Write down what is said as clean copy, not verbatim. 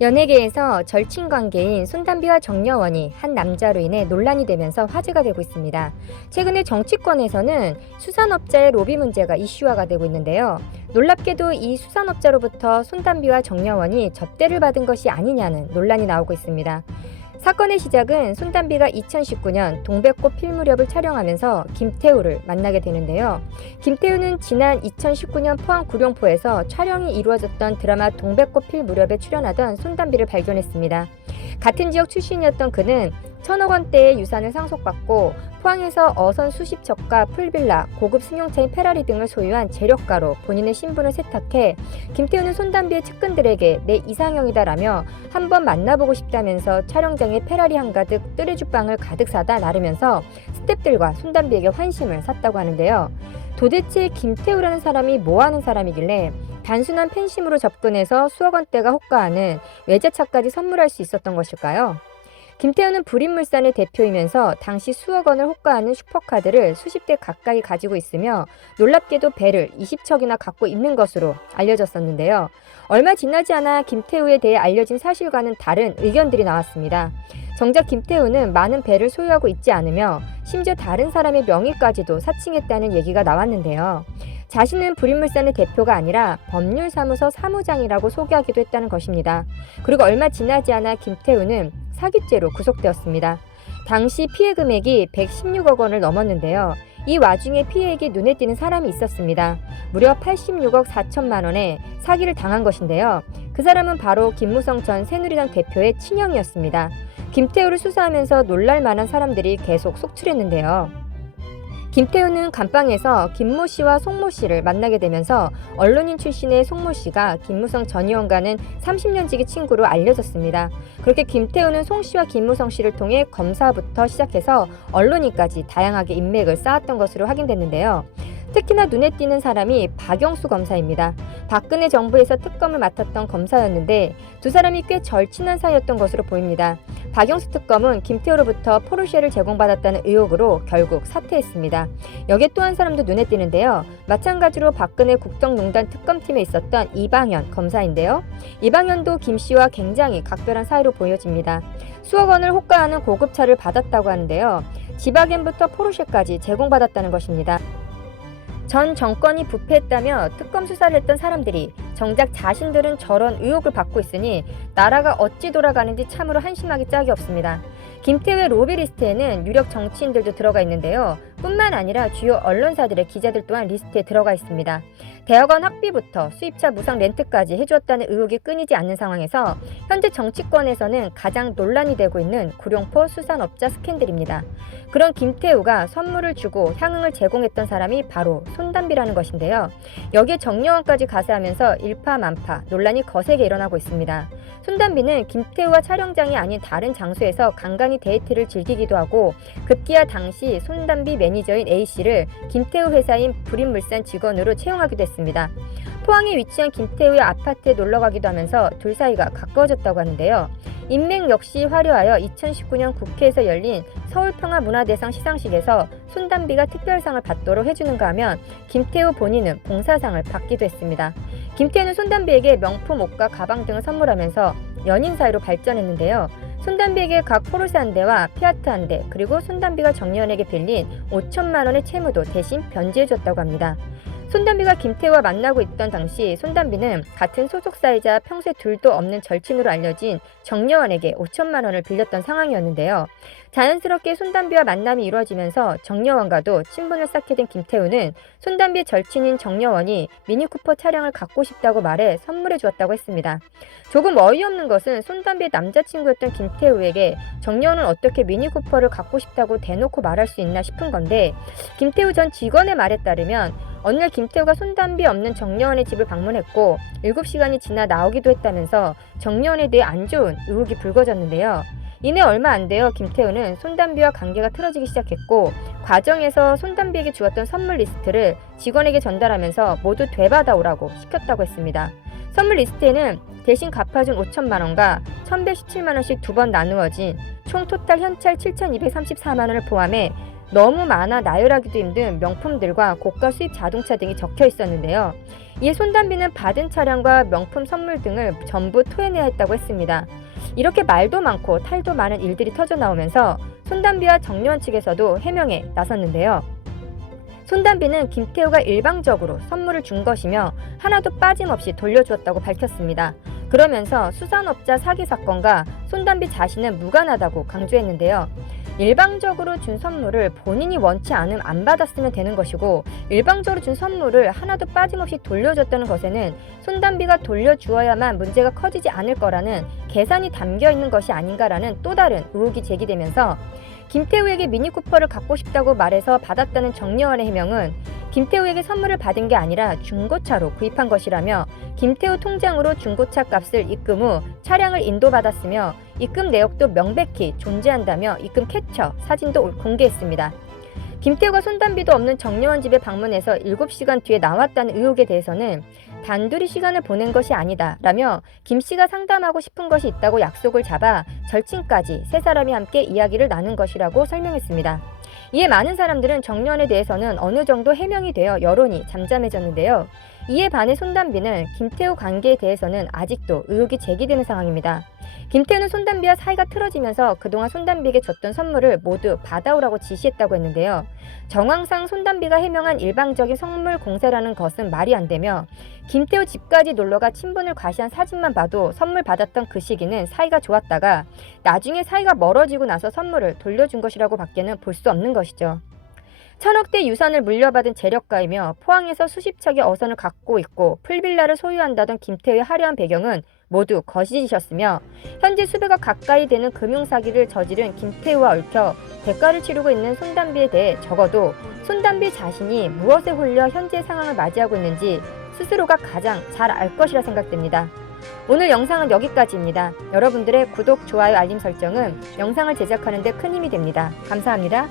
연예계에서 절친 관계인 손담비와 정여원이 한 남자로 인해 논란이 되면서 화제가 되고 있습니다. 최근에 정치권에서는 수산업자의 로비 문제가 이슈화가 되고 있는데요. 놀랍게도 이 수산업자로부터 손담비와 정여원이 접대를 받은 것이 아니냐는 논란이 나오고 있습니다. 사건의 시작은 손담비가 2019년 동백꽃 필 무렵을 촬영하면서 김태우를 만나게 되는데요. 김태우는 지난 2019년 포항 구룡포에서 촬영이 이루어졌던 드라마 동백꽃 필 무렵에 출연하던 손담비를 발견했습니다. 같은 지역 출신이었던 그는 1,000억 원대의 유산을 상속받고 포항에서 어선 수십 척과 풀빌라, 고급 승용차인 페라리 등을 소유한 재력가로 본인의 신분을 세탁해 김태우는 손담비의 측근들에게 내 이상형이다라며 한번 만나보고 싶다면서 촬영장에 페라리 한가득 뜨레주빵을 가득 사다 나르면서 스태프들과 손담비에게 환심을 샀다고 하는데요. 도대체 김태우라는 사람이 뭐하는 사람이길래 단순한 팬심으로 접근해서 수억 원대가 호가하는 외제차까지 선물할 수 있었던 것일까요? 김태우는 불임물산의 대표이면서 당시 수억 원을 호가하는 슈퍼카들을 수십 대 가까이 가지고 있으며 놀랍게도 배를 20척이나 갖고 있는 것으로 알려졌었는데요. 얼마 지나지 않아 김태우에 대해 알려진 사실과는 다른 의견들이 나왔습니다. 정작 김태우는 많은 배를 소유하고 있지 않으며 심지어 다른 사람의 명의까지도 사칭했다는 얘기가 나왔는데요. 자신은 불임물산의 대표가 아니라 법률사무소 사무장이라고 소개하기도 했다는 것입니다. 그리고 얼마 지나지 않아 김태우는 사기죄로 구속되었습니다. 당시 피해 금액이 116억 원을 넘었는데요. 이 와중에 피해액이 눈에 띄는 사람이 있었습니다. 무려 86억 4천만 원의 사기를 당한 것인데요. 그 사람은 바로 김무성 전 새누리당 대표의 친형이었습니다. 김태우를 수사하면서 놀랄 만한 사람들이 계속 속출했는데요. 김태우는 감방에서 김모 씨와 송모 씨를 만나게 되면서 언론인 출신의 송모 씨가 김무성 전 의원과는 30년 지기 친구로 알려졌습니다. 그렇게 김태우는 송 씨와 김무성 씨를 통해 검사부터 시작해서 언론인까지 다양하게 인맥을 쌓았던 것으로 확인됐는데요. 특히나 눈에 띄는 사람이 박영수 검사입니다. 박근혜 정부에서 특검을 맡았던 검사였는데 두 사람이 꽤 절친한 사이였던 것으로 보입니다. 박영수 특검은 김태우로부터 포르쉐를 제공받았다는 의혹으로 결국 사퇴했습니다. 여기에 또 한 사람도 눈에 띄는데요. 마찬가지로 박근혜 국정농단 특검팀에 있었던 이방현 검사인데요. 이방현도 김 씨와 굉장히 각별한 사이로 보여집니다. 수억 원을 호가하는 고급차를 받았다고 하는데요. 지바겐부터 포르쉐까지 제공받았다는 것입니다. 전 정권이 부패했다며 특검 수사를 했던 사람들이 정작 자신들은 저런 의혹을 받고 있으니 나라가 어찌 돌아가는지 참으로 한심하기 짝이 없습니다. 김태우의 로비 리스트에는 유력 정치인들도 들어가 있는데요. 뿐만 아니라 주요 언론사들의 기자들 또한 리스트에 들어가 있습니다. 대학원 학비부터 수입차 무상 렌트까지 해주었다는 의혹이 끊이지 않는 상황에서 현재 정치권에서는 가장 논란이 되고 있는 구룡포 수산업자 스캔들입니다. 그런 김태우가 선물을 주고 향응을 제공했던 사람이 바로 손담비라는 것인데요. 여기에 정여원까지 가세하면서 일파만파 논란이 거세게 일어나고 있습니다. 손담비는 김태우와 촬영장이 아닌 다른 장소에서 간간히 데이트를 즐기기도 하고 급기야 당시 손담비 매니저인 A씨를 김태우 회사인 불임물산 직원으로 채용하기도 했습니다. 포항에 위치한 김태우의 아파트에 놀러가기도 하면서 둘 사이가 가까워졌다고 하는데요. 인맥 역시 화려하여 2019년 국회에서 열린 서울평화문화대상 시상식에서 손담비가 특별상을 받도록 해주는가 하면 김태우 본인은 봉사상을 받기도 했습니다. 김태우는 손담비에게 명품 옷과 가방 등을 선물하면서 연인 사이로 발전했는데요. 손담비에게 각 포르쉐 한 대와 피아트 한 대, 그리고 손담비가 정여원에게 빌린 5천만 원의 채무도 대신 변제해줬다고 합니다. 손담비가 김태우와 만나고 있던 당시 손담비는 같은 소속사이자 평소에 둘도 없는 절친으로 알려진 정여원에게 5천만 원을 빌렸던 상황이었는데요. 자연스럽게 손담비와 만남이 이루어지면서 정여원과도 친분을 쌓게 된 김태우는 손담비의 절친인 정여원이 미니쿠퍼 차량을 갖고 싶다고 말해 선물해 주었다고 했습니다. 조금 어이없는 것은 손담비의 남자친구였던 김태우에게 정여원은 어떻게 미니쿠퍼를 갖고 싶다고 대놓고 말할 수 있나 싶은 건데, 김태우 전 직원의 말에 따르면 어느 날 김태우가 손담비 없는 정여원의 집을 방문했고 7시간이 지나 나오기도 했다면서 정여원에 대해 안 좋은 의혹이 불거졌는데요. 이내 얼마 안 되어 김태우는 손담비와 관계가 틀어지기 시작했고 과정에서 손담비에게 주었던 선물 리스트를 직원에게 전달하면서 모두 되받아오라고 시켰다고 했습니다. 선물 리스트에는 대신 갚아준 5천만 원과 1,117만 원씩 두 번 나누어진 총 토탈 현찰 7,234만 원을 포함해 너무 많아 나열하기도 힘든 명품들과 고가 수입 자동차 등이 적혀 있었는데요. 이에 손담비는 받은 차량과 명품 선물 등을 전부 토해내야 했다고 했습니다. 이렇게 말도 많고 탈도 많은 일들이 터져 나오면서 손담비와 정려원 측에서도 해명에 나섰는데요. 손담비는 김태우가 일방적으로 선물을 준 것이며 하나도 빠짐없이 돌려주었다고 밝혔습니다. 그러면서 수산업자 사기 사건과 손담비 자신은 무관하다고 강조했는데요. 일방적으로 준 선물을 본인이 원치 않으면 안 받았으면 되는 것이고, 일방적으로 준 선물을 하나도 빠짐없이 돌려줬다는 것에는 손담비가 돌려주어야만 문제가 커지지 않을 거라는 계산이 담겨 있는 것이 아닌가라는 또 다른 의혹이 제기되면서, 김태우에게 미니쿠퍼를 갖고 싶다고 말해서 받았다는 정려원의 해명은 김태우에게 선물을 받은 게 아니라 중고차로 구입한 것이라며, 김태우 통장으로 중고차 값을 입금 후 차량을 인도받았으며 입금 내역도 명백히 존재한다며 입금 캡처 사진도 공개했습니다. 김태우가 손담비도 없는 정려원 집에 방문해서 7시간 뒤에 나왔다는 의혹에 대해서는 단둘이 시간을 보낸 것이 아니다 라며 김씨가 상담하고 싶은 것이 있다고 약속을 잡아 절친까지 세 사람이 함께 이야기를 나눈 것이라고 설명했습니다. 이에 많은 사람들은 정려원에 대해서는 어느 정도 해명이 되어 여론이 잠잠해졌는데요. 이에 반해 손담비는 김태우 관계에 대해서는 아직도 의혹이 제기되는 상황입니다. 김태우는 손담비와 사이가 틀어지면서 그동안 손담비에게 줬던 선물을 모두 받아오라고 지시했다고 했는데요. 정황상 손담비가 해명한 일방적인 선물 공세라는 것은 말이 안 되며, 김태우 집까지 놀러가 친분을 과시한 사진만 봐도 선물 받았던 그 시기는 사이가 좋았다가 나중에 사이가 멀어지고 나서 선물을 돌려준 것이라고 밖에는 볼 수 없는 것이죠. 천억대 유산을 물려받은 재력가이며 포항에서 수십 척의 어선을 갖고 있고 풀빌라를 소유한다던 김태우의 화려한 배경은 모두 거짓이셨으며, 현재 수백억 가까이 되는 금융사기를 저지른 김태우와 얽혀 대가를 치르고 있는 손담비에 대해 적어도 손담비 자신이 무엇에 홀려 현재 상황을 맞이하고 있는지 스스로가 가장 잘 알 것이라 생각됩니다. 오늘 영상은 여기까지입니다. 여러분들의 구독, 좋아요, 알림 설정은 영상을 제작하는 데 큰 힘이 됩니다. 감사합니다.